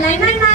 ないないない。